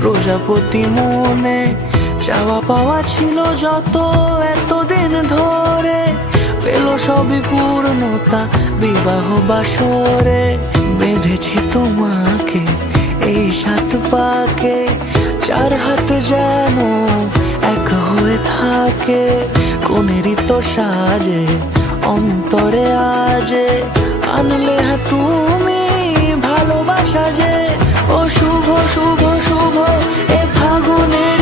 প্রজাপতি মনে চাওয়া পাওয়া ছিল যত এতদিন ধরে, পেল সবই পূর্ণতা বিবাহ বাসরে। বেঁধেছি তোমাকে এই 7 পাকে, 4 হাত যেন এক হয়ে থাকে। কোনেরই তো সাজে অন্তরে আজে আনলে তুমি ভালোবাসা যে। ও শুভ শুভ শুভ এ ফাগুনের